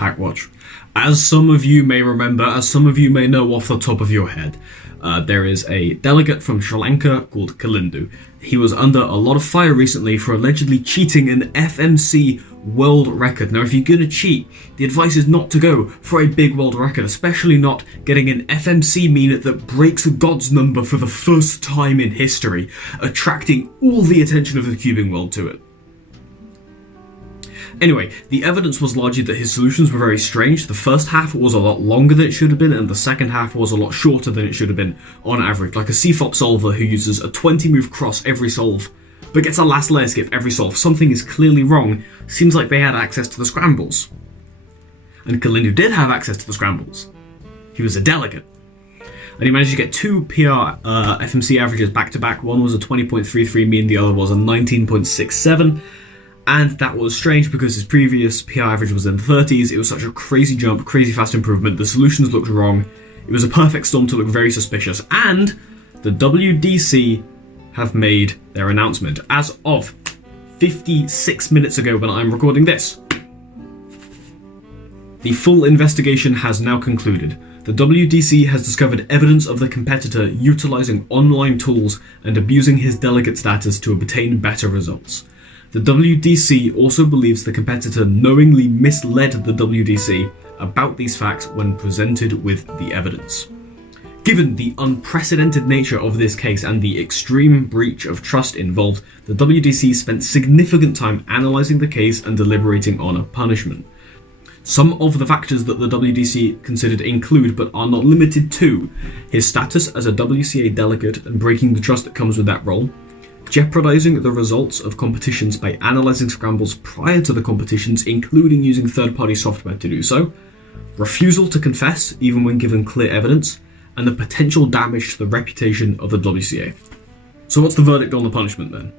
Packwatch. As some of you may remember, as some of you may know off the top of your head, there is a delegate from Sri Lanka called Kalindu. He was under a lot of fire recently for allegedly cheating an FMC world record. Now, if you're gonna cheat, the advice is not to go for a big world record, especially not getting an FMC mean that breaks God's number for the first time in history, attracting all the attention of the cubing world to it. Anyway, the evidence was largely that his solutions were very strange. The first half was a lot longer than it should have been, and the second half was a lot shorter than it should have been on average. Like a CFOP solver who uses a 20-move cross every solve, but gets a last layer skip every solve. Something is clearly wrong. Seems like they had access to the scrambles. And Kalindu did have access to the scrambles. He was a delegate. And he managed to get two PR FMC averages back-to-back. One was a 20.33 mean, the other was a 19.67. And that was strange because his previous PR average was in the 30s. It was such a crazy jump, crazy fast improvement. The solutions looked wrong. It was a perfect storm to look very suspicious. And the WDC have made their announcement as of 56 minutes ago when I'm recording this. The full investigation has now concluded. The WDC has discovered evidence of the competitor utilizing online tools and abusing his delegate status to obtain better results. The WDC also believes the competitor knowingly misled the WDC about these facts when presented with the evidence. Given the unprecedented nature of this case and the extreme breach of trust involved, the WDC spent significant time analysing the case and deliberating on a punishment. Some of the factors that the WDC considered include, but are not limited to, his status as a WCA delegate and breaking the trust that comes with that role, jeopardizing the results of competitions by analysing scrambles prior to the competitions, including using third-party software to do so, refusal to confess even when given clear evidence, and the potential damage to the reputation of the WCA. So what's the verdict on the punishment then?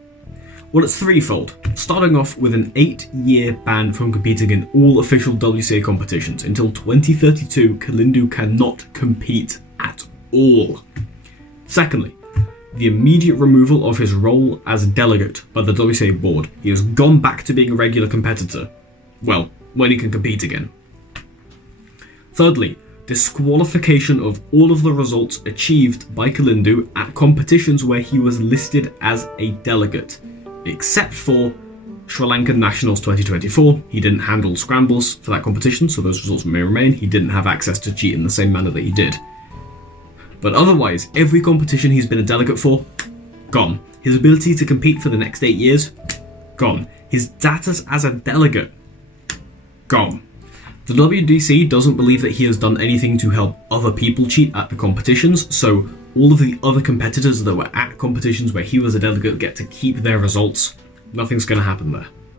Well, it's threefold, starting off with an 8-year ban from competing in all official WCA competitions. Until 2032, Kalindu cannot compete at all. Secondly, the immediate removal of his role as delegate by the WCA board. He has gone back to being a regular competitor. Well, when he can compete again. Thirdly, disqualification of all of the results achieved by Kalindu at competitions where he was listed as a delegate, except for Sri Lankan Nationals 2024. He didn't handle scrambles for that competition, so those results may remain. He didn't have access to cheat in the same manner that he did. But otherwise, every competition he's been a delegate for, gone. His ability to compete for the next 8 years, gone. His status as a delegate, gone. The WDC doesn't believe that he has done anything to help other people cheat at the competitions, so all of the other competitors that were at competitions where he was a delegate get to keep their results. Nothing's going to happen there.